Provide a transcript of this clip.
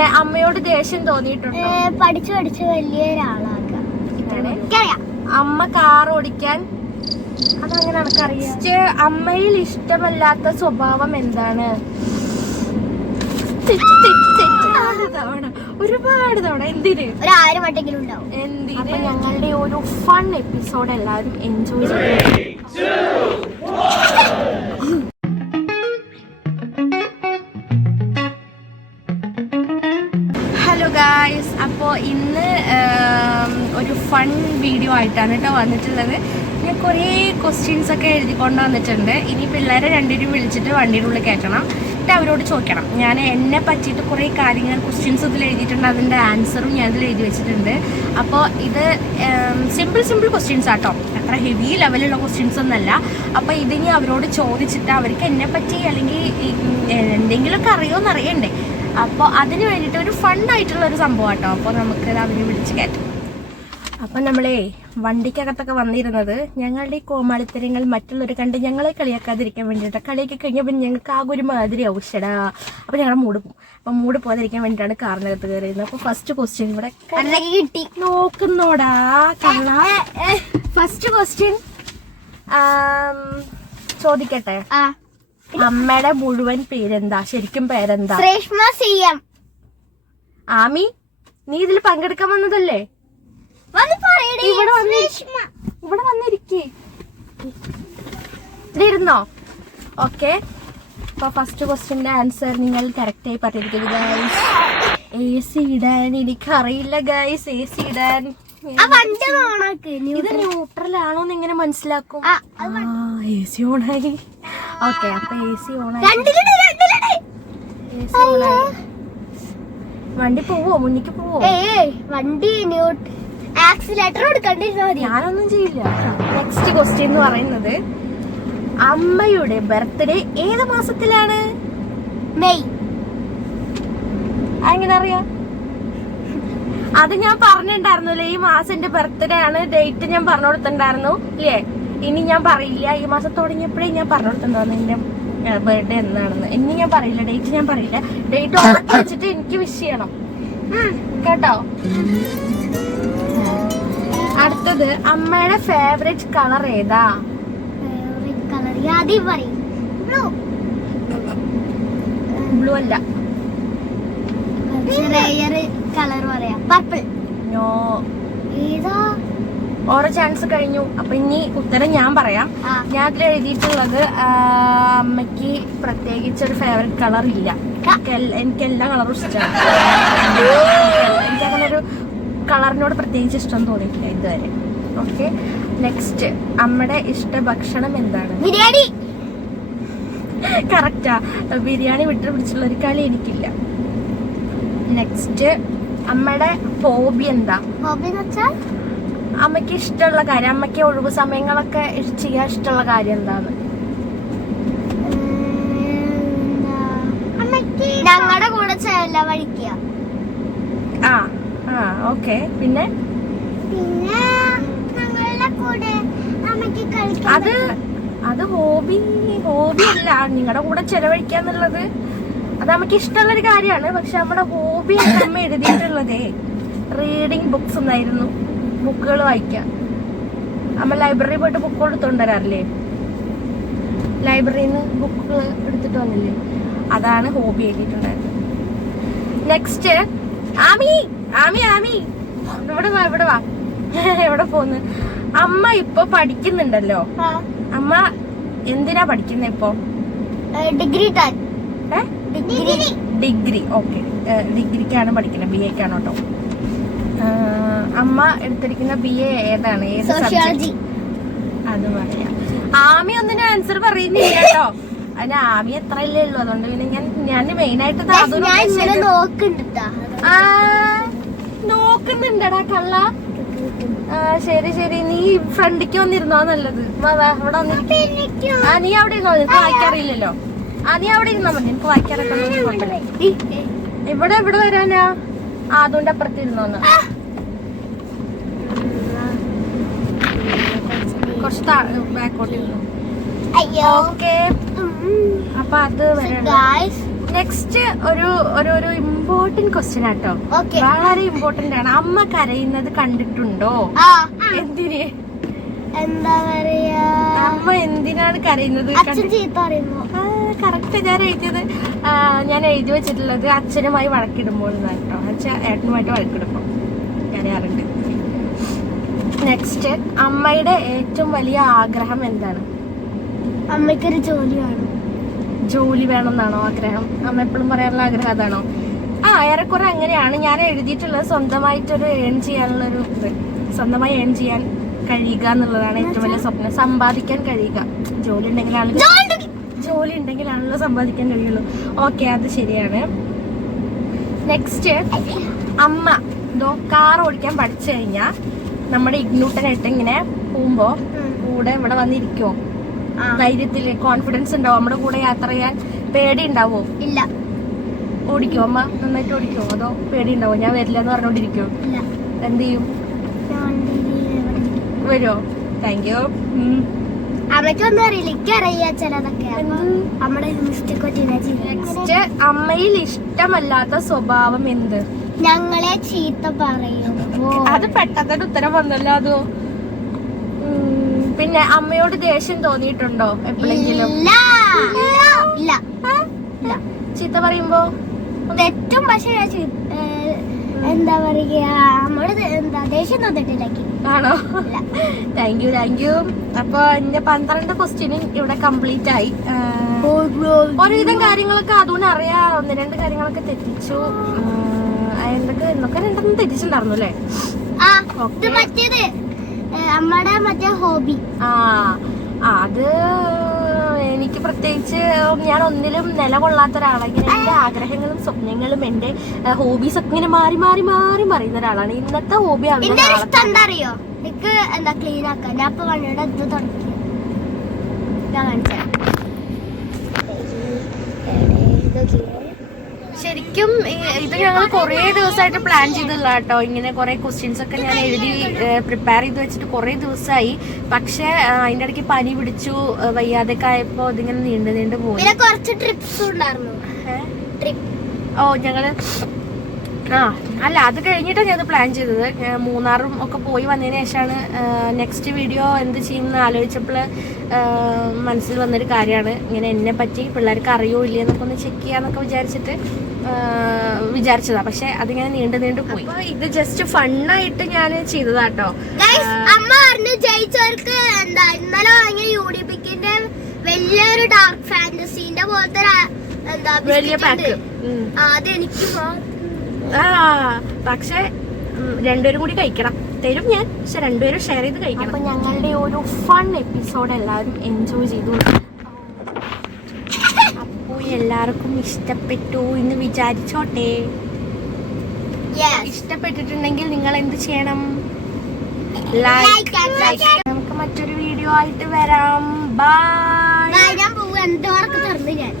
പിന്നെ അമ്മയോട് ദേഷ്യം തോന്നിയിട്ടുണ്ടോ? പഠിച്ചു പഠിച്ച് വലിയൊരാളാക്കാം. അമ്മ കാർ ഓടിക്കാൻ അതങ്ങനെ എനിക്കറിയാം അമ്മയിൽ ഇഷ്ടമല്ലാത്ത സ്വഭാവം എന്താണ്? ഒരുപാട് തവണ എന്തിന് ഒരു ആയിരം വട്ടെങ്കിലും ഉണ്ടാവും. എന്തിന്? ഞങ്ങളുടെ ഒരു ഫൺ എപ്പിസോഡ് എല്ലാവരും എൻജോയ് ചെയ്യും ഗായ്സ് അപ്പോൾ ഇന്ന് ഒരു ഫൺ വീഡിയോ ആയിട്ടാണ് കേട്ടോ വന്നിട്ടുള്ളത്. ഞാൻ കുറേ ക്വസ്റ്റ്യൻസ് ഒക്കെ എഴുതിക്കൊണ്ട് വന്നിട്ടുണ്ട്. ഇനി പിള്ളേരെ രണ്ടുപേരും വിളിച്ചിട്ട് വണ്ടിയുടെ ഉള്ളിൽ കയറ്റണം. എന്നിട്ട് അവരോട് ചോദിക്കണം. ഞാൻ എന്നെ പറ്റിയിട്ട് കുറേ കാര്യങ്ങൾ ക്വസ്റ്റ്യൻസ് ഇതിൽ എഴുതിയിട്ടുണ്ട്. അതിന്റെ ആൻസറും ഞാൻ ഇതിൽ എഴുതി വെച്ചിട്ടുണ്ട്. അപ്പോൾ ഇത് സിമ്പിൾ സിമ്പിൾ ക്വസ്റ്റ്യൻസ് ആട്ടോ. അത്ര ഹെവി ലെവലുള്ള ക്വസ്റ്റ്യൻസ് ഒന്നല്ല. അപ്പോൾ ഇതിനി അവരോട് ചോദിച്ചിട്ട് അവർക്ക് എന്നെ പറ്റി അല്ലെങ്കിൽ എന്തെങ്കിലുമൊക്കെ അറിയുമോ അറിയണ്ടേ. അപ്പോൾ അതിന് വേണ്ടിയിട്ട് ഒരു ഫണ്ടായിട്ടുള്ള ആയിട്ടുള്ള ഒരു സംഭവം കേട്ടോ അപ്പോൾ നമുക്ക് അതിനെ വിളിച്ച് കയറ്റാം. അപ്പം നമ്മളേ വണ്ടിക്കകത്തൊക്കെ വന്നിരുന്നത് ഞങ്ങളുടെ ഈ കോമാളിത്തരങ്ങൾ മറ്റുള്ളവർ കണ്ട് ഞങ്ങളെ കളിയാക്കാതിരിക്കാൻ വേണ്ടിയിട്ട്. കളിയൊക്കെ കഴിഞ്ഞാൽ പിന്നെ ഞങ്ങൾക്ക് ആകെ ഒരു മാതിരി ഔഷടാ അപ്പം ഞങ്ങളുടെ മൂട് പോകും അപ്പം മൂട് പോകാതിരിക്കാൻ വേണ്ടിയിട്ടാണ് കാറിനകത്ത് കയറിയിരുന്നത്. അപ്പോൾ ഫസ്റ്റ് ക്വസ്റ്റ്യൻ ഇവിടെ കിട്ടി. നോക്കുന്നോടാ കള്ള. ഫസ്റ്റ് ക്വസ്റ്റ്യൻ ചോദിക്കട്ടെ? അമ്മയുടെ മുഴുവൻ പേരെന്താ? ശരിക്കും പേരെന്താ? ശ്രേഷ്മ സി എം. ആമി നീ ഇതിൽ പങ്കെടുക്കാൻ വന്നതല്ലേ? ഇവിടെ വന്നിരിക്കേരുന്നോ ശ്രേഷ്മ ഇവിടെ വന്നിരിക്കേ. ഇരുന്നോ? ഓക്കെ. അപ്പൊ ഫസ്റ്റ് ക്വസ്റ്റ്യന്റെ ആൻസർ നിങ്ങൾ കറക്റ്റ് ആയി പറഞ്ഞിരിക്കുന്നു ഗൈസ് എ സി ഇടാൻ എനിക്കറിയില്ല ഗൈസ് എ സി ഇടാൻ ഇത് ന്യൂട്രൽ ആണോന്ന് എങ്ങനെ മനസ്സിലാക്കും? എ സി ഓണായി. ഓക്കെ അപ്പൊ എ സി വണ്ടി പോവോ? മുന്നിക്ക് പോവോ? വണ്ടി ആക്സിലേറ്റർ കൊടുക്കണ്ടിരുന്നാ മതി. ഞാനൊന്നും ചെയ്യില്ല. നെക്സ്റ്റ് ക്വസ്റ്റ്യൻ എന്ന് പറയുന്നത് അമ്മയുടെ ബർത്ത്ഡേ ഏത് മാസത്തിലാണ്? മെയ്. അങ്ങനെ അറിയാം? അത് ഞാൻ പറഞ്ഞിട്ടുണ്ടായിരുന്നല്ലേ ഈ മാസം എന്റെ ബർത്ത്ഡേ ആണ് ഡേറ്റ് ഞാൻ പറഞ്ഞു കൊടുത്തിട്ടുണ്ടായിരുന്നു ഇല്ലേ? ഇനി ഞാൻ പറയില്ല. ഈ മാസം തുടങ്ങിയപ്പോഴേ ഞാൻ പറഞ്ഞു കൊടുത്തിട്ടുണ്ടായിരുന്നു എന്റെ ബർത്ത്ഡേ എന്നാണെന്ന്. ഇനി ഞാൻ പറയില്ല. ഡേറ്റ് ഞാൻ പറയില്ല. ഡേറ്റ് ഉറപ്പ് വെച്ചിട്ട് എനിക്ക് വിഷ് ചെയ്യണം. കേട്ടോ? അടുത്തത് അമ്മയുടെ ഫേവറേറ്റ് കളർ ഏതാ? ബ്ലൂ അല്ല. കളർ പറയാ. പർപ്പിൾ നോ ഏതാ? ഓരോ ചാൻസ് കഴിഞ്ഞു. അപ്പൊ ഇനി ഉത്തരം ഞാൻ പറയാം. ഞാൻ അതിൽ എഴുതിയിട്ടുള്ളത് അമ്മയ്ക്ക് അമ്മയ്ക്ക് പ്രത്യേകിച്ച് ഒരു ഫേവറേറ്റ് കളർ ഇല്ല എനിക്ക് എല്ലാ കളറും ഇഷ്ടമാണ് എനിക്ക് അങ്ങനെ ഒരു കളറിനോട് പ്രത്യേകിച്ച് ഇഷ്ടം തോന്നിയിട്ടില്ല ഇതുവരെ. ഓക്കെ നെക്സ്റ്റ് അമ്മയുടെ ഇഷ്ട ഭക്ഷണം എന്താണ്? ബിരിയാണി. കറക്റ്റാ ബിരിയാണി വിട്ട് പിടിച്ചുള്ള ഒരു കളി എനിക്കില്ല. നെക്സ്റ്റ് അമ്മയുടെ ഹോബി എന്താ? ഹോബി എന്ന് വെച്ചാൽ? അമ്മയ്ക്ക് ഇഷ്ടമുള്ള കാര്യം അമ്മയ്ക്ക് ഒഴിവ് സമയങ്ങളൊക്കെ ചെയ്യാൻ ഇഷ്ടമുള്ള കാര്യം എന്താണ്? ഞങ്ങളുടെ കൂടെ ചെലവഴിക്കുക ആ ആ ഓക്കെ. പിന്നെ? പിന്നെ ഞങ്ങളുടെ കൂടെ അമ്മയ്ക്ക് അത് അത് ഹോബി ഹോബി അല്ല. നിങ്ങളുടെ കൂടെ ചെലവഴിക്കാന്നുള്ളത് അത് നമുക്ക് ഇഷ്ടമുള്ള ഒരു കാര്യമാണ്. പക്ഷെ നമ്മുടെ ഹോബി അമ്മ എഴുതിയിട്ടുള്ളതേ. റീഡിങ് ബുക്സ് എന്നായിരുന്നു. ബുക്കുകൾ വായിക്കാം. അമ്മ ലൈബ്രറി പോയിട്ട് ബുക്ക് എടുത്തുകൊണ്ട് വരാറില്ലേ? ലൈബ്രറിയിൽ നിന്ന് ബുക്കുകൾ എടുത്തിട്ട് വന്നില്ലേ? അതാണ് ഹോബി ആക്കിയിട്ടുണ്ടായിരുന്നത്. നെക്സ്റ്റ് ആമി ആമി ആമി. ഇവിടെ വാ ഇവിടെ വാ. എവിടെ പോന്ന്? അമ്മ ഇപ്പൊ പഠിക്കുന്നുണ്ടല്ലോ. അമ്മ എന്തിനാ പഠിക്കുന്ന ഇപ്പൊ? ഡിഗ്രി ഡിഗ്രി ഡിഗ്രി ഓക്കെ ഡിഗ്രിക്കാണ് പഠിക്കുന്നത് ബി എക്കാണ് കേട്ടോ. അമ്മ എടുത്തിരിക്കുന്ന ബി എ ഏതാണ്? ഏത് സബ്ജക്ട് അത് പറയാം. ആമി ഒന്നിനും ആൻസർ പറയുന്നില്ല കേട്ടോ. അതിന് ആമി എത്ര ഇല്ലേ ഉള്ളൂ? അതുകൊണ്ട് പിന്നെ ഞാൻ ഞാൻ മെയിൻ ആയിട്ട് നോക്കുന്നുണ്ടടാ കള്ള. ശരി ശരി. നീ ഫ്രണ്ടിക്ക് വന്നിരുന്നോ? നല്ലത്. അവിടെ വന്നിരിക്കും. ആ നീ അവിടെ ഇരുന്നോ? നിനക്ക് വായിക്കാറില്ലല്ലോ. ആ നീ അവിടെ ഇരുന്നോ മതി. നിനക്ക് വായിക്കാറൊക്കെ ഉണ്ടെങ്കിൽ ഇവിടെ ഇവിടെ വരാനാ? അതുകൊണ്ട് അപ്പുറത്ത് കുറച്ച് ബാക്കോട്ട് ഓക്കെ അപ്പൊ അത് നെക്സ്റ്റ് ഒരു ഒരു ഒരു ഇമ്പോർട്ടന്റ് ക്വസ്റ്റ്യൻ ആട്ടോ. വളരെ ഇമ്പോർട്ടന്റ് ആണ്. അമ്മ കരയുന്നത് കണ്ടിട്ടുണ്ടോ? എന്തിന്? എന്താ പറയാ? അമ്മ എന്തിനാണ് കരയുന്നത്? കറക്റ്റ് ഞാൻ എഴുതിയത് ഞാൻ എഴുതി വെച്ചിട്ടുള്ളത് അച്ഛനുമായി വഴക്കിടുമ്പോൾ ഏട്ടനുമായിട്ട് കേട്ടോ അച്ഛൻ ഏട്ടനുമായിട്ട് വഴക്കിടുമ്പോൾ കരയാറുണ്ട് നെക്സ്റ്റ് അമ്മയുടെ ഏറ്റവും വലിയ ആഗ്രഹം എന്താണ്? അമ്മയ്ക്കൊരു ജോലി വേണം. ജോലി വേണമെന്നാണോ ആഗ്രഹം? അമ്മ എപ്പോഴും പറയാനുള്ള ആഗ്രഹം അതാണോ? ആ ഏറെക്കുറെ അങ്ങനെയാണ്. ഞാൻ എഴുതിയിട്ടുള്ളത് സ്വന്തമായിട്ടൊരു ഏൺ ചെയ്യാനുള്ളൊരു ഇത്. സ്വന്തമായി ഏൺ ചെയ്യാൻ കഴിയുക എന്നുള്ളതാണ് ഏറ്റവും വലിയ സ്വപ്നം. സമ്പാദിക്കാൻ കഴിയുക. ജോലി ഉണ്ടെങ്കിലാണല്ലോ ജോലി ഉണ്ടെങ്കിലാണല്ലോ സമ്പാദിക്കാൻ കഴിയുള്ളൂ. ഓക്കെ അത് ശരിയാണ്. നെക്സ്റ്റ് അമ്മ കാർ ഓടിക്കാൻ പഠിച്ചു കഴിഞ്ഞാൽ നമ്മുടെ ഇഗ്നൂട്ടനായിട്ട് ഇങ്ങനെ പോകുമ്പോ കൂടെ ഇവിടെ വന്നിരിക്കുമോ ആ. ധൈര്യത്തിൽ കോൺഫിഡൻസ് ഉണ്ടാവും? നമ്മുടെ കൂടെ യാത്ര ചെയ്യാൻ പേടി ഉണ്ടാവോ? ഇല്ല. ഓടിക്കോ അമ്മ? നന്നായിട്ട് ഓടിക്കോ? അതോ പേടി ഉണ്ടാവോ? ഞാൻ വരില്ല എന്ന് പറഞ്ഞോണ്ടിരിക്കോ എന്ത് ചെയ്യും. വരുമോ താങ്ക് യു അമ്മയ്ക്കൊന്നും അറിയില്ല എനിക്കറിയാ ചിലതൊക്കെ. അപ്പൊ നമ്മുടെ മിസ്റ്റേക്ക് പറ്റില്ല നെക്സ്റ്റ് അമ്മയിൽ ഇഷ്ടമല്ലാത്ത സ്വഭാവം എന്ത്? ഞങ്ങളെ ചീത്ത പറയുമ്പോ അത് പെട്ടെന്ന് ഉത്തരം വന്നല്ലോ അതോ. പിന്നെ അമ്മയോട് ദേഷ്യം തോന്നിയിട്ടുണ്ടോ എപ്പോഴെങ്കിലും? ചീത്ത പറയുമ്പോ? തെറ്റും പക്ഷെ ഞാൻ എന്താ പറയുക നമ്മൾ എന്താ ദേഷ്യം തോന്നിട്ടില്ല ആണോ. താങ്ക് യു താങ്ക് യു അപ്പൊ എന്റെ പന്ത്രണ്ട് ക്വസ്റ്റ്യനും ഇവിടെ കംപ്ലീറ്റ് ആയി. ഒരുവിധം കാര്യങ്ങളൊക്കെ അതുകൊണ്ട് അറിയാം. ഒന്ന് രണ്ട് കാര്യങ്ങളൊക്കെ തെറ്റിച്ചു. എന്തൊക്കെ എന്തൊക്കെ രണ്ടെണ്ണം തെറ്റിച്ചിട്ടുണ്ടായിരുന്നു അല്ലേ? മറ്റേത് അമ്മയുടെ മറ്റേ ഹോബി. ആ അത് എനിക്ക് പ്രത്യേകിച്ച് ഞാൻ ഒന്നിലും നിലകൊള്ളാത്ത ഒരാളാണ് ഇങ്ങനെ എന്റെ ആഗ്രഹങ്ങളും സ്വപ്നങ്ങളും എന്റെ ഹോബീസ് ഒക്കെ ഇങ്ങനെ മാറി മാറി മാറി മറിയുന്ന ഒരാളാണ്. ഇന്നത്തെ ഹോബി അറിയോ? എനിക്ക് എന്താ ക്ലീൻ ആക്കാൻ. ഞാൻ ഇപ്പൊ വണ്ടിയുടെ ഇത് തുടങ്ങി. ഞാൻ കാണിച്ചുതരാം. ശരിക്കും ഇത് ഞങ്ങൾ കുറേ ദിവസമായിട്ട് പ്ലാൻ ചെയ്തില്ല കേട്ടോ ഇങ്ങനെ കുറേ ക്വസ്റ്റ്യൻസ് ഒക്കെ ഞാൻ എഴുതി പ്രിപ്പയർ ചെയ്ത് വെച്ചിട്ട് കുറേ ദിവസമായി പക്ഷേ അതിന്റെ അതിന്റെ ഇടയ്ക്ക് പനി പിടിച്ചു വയ്യാതെ വയ്യാതൊക്കെ ആയപ്പോൾ ഇതിങ്ങനെ നീണ്ടു നീണ്ടു പോയി. കുറച്ച് ട്രിപ്സ് ഉണ്ടായിരുന്നു. ഓ ഞങ്ങൾ ആ അല്ല അത് കഴിഞ്ഞിട്ടാണ് ഞാൻ പ്ലാൻ ചെയ്തത്. മൂന്നാറും ഒക്കെ പോയി വന്നതിന് ശേഷമാണ് നെക്സ്റ്റ് വീഡിയോ എന്ത് ചെയ്യുമെന്ന് ആലോചിച്ചപ്പോൾ മനസ്സിൽ വന്നൊരു കാര്യമാണ്. ഇങ്ങനെ എന്നെ പറ്റി പിള്ളേർക്ക് അറിയോ ഇല്ലേ എന്നൊക്കെ ഒന്ന് ചെക്ക് ചെയ്യാന്നൊക്കെ വിചാരിച്ചിട്ട് വിചാരിച്ചതാ. പക്ഷെ അതിങ്ങനെ നീണ്ടു നീണ്ടു പോയി. ഇത് ജസ്റ്റ് ഫണ്ണായിട്ട് ഞാൻ ചെയ്തതാട്ടോ. അമ്മ പറഞ്ഞു ജയിച്ചവർക്ക് എന്താ ഇന്നലെ വാങ്ങിയ വലിയൊരു ഡാർക്ക് ഫാന്റസീന്റെ പോലത്തെ എന്താ വലിയ പാക്ക്. ആ, അത് എനിക്ക് ആ പക്ഷെ രണ്ടുപേരും കൂടി കഴിക്കണം. തരും. ഞാൻ പക്ഷെ രണ്ടുപേരും ഷെയർ ചെയ്ത് കഴിക്കണം. അപ്പൊ ഞങ്ങളുടെ ഒരു ഫൺ എപ്പിസോഡ് എല്ലാവരും എൻജോയ് ചെയ്തു. അപ്പോൾ എല്ലാവർക്കും ഇഷ്ടപ്പെട്ടു എന്ന് വിചാരിച്ചോട്ടെ. Yes. ഇഷ്ടപ്പെട്ടിട്ടുണ്ടെങ്കിൽ നിങ്ങൾ എന്ത് ചെയ്യണം? ലൈക്ക്. നമുക്ക് മറ്റൊരു വീഡിയോ ആയിട്ട് വരാം. ബൈ ഞാൻ പോവാ. എന്തോറൊക്കെ തുറന്നു ഞാൻ.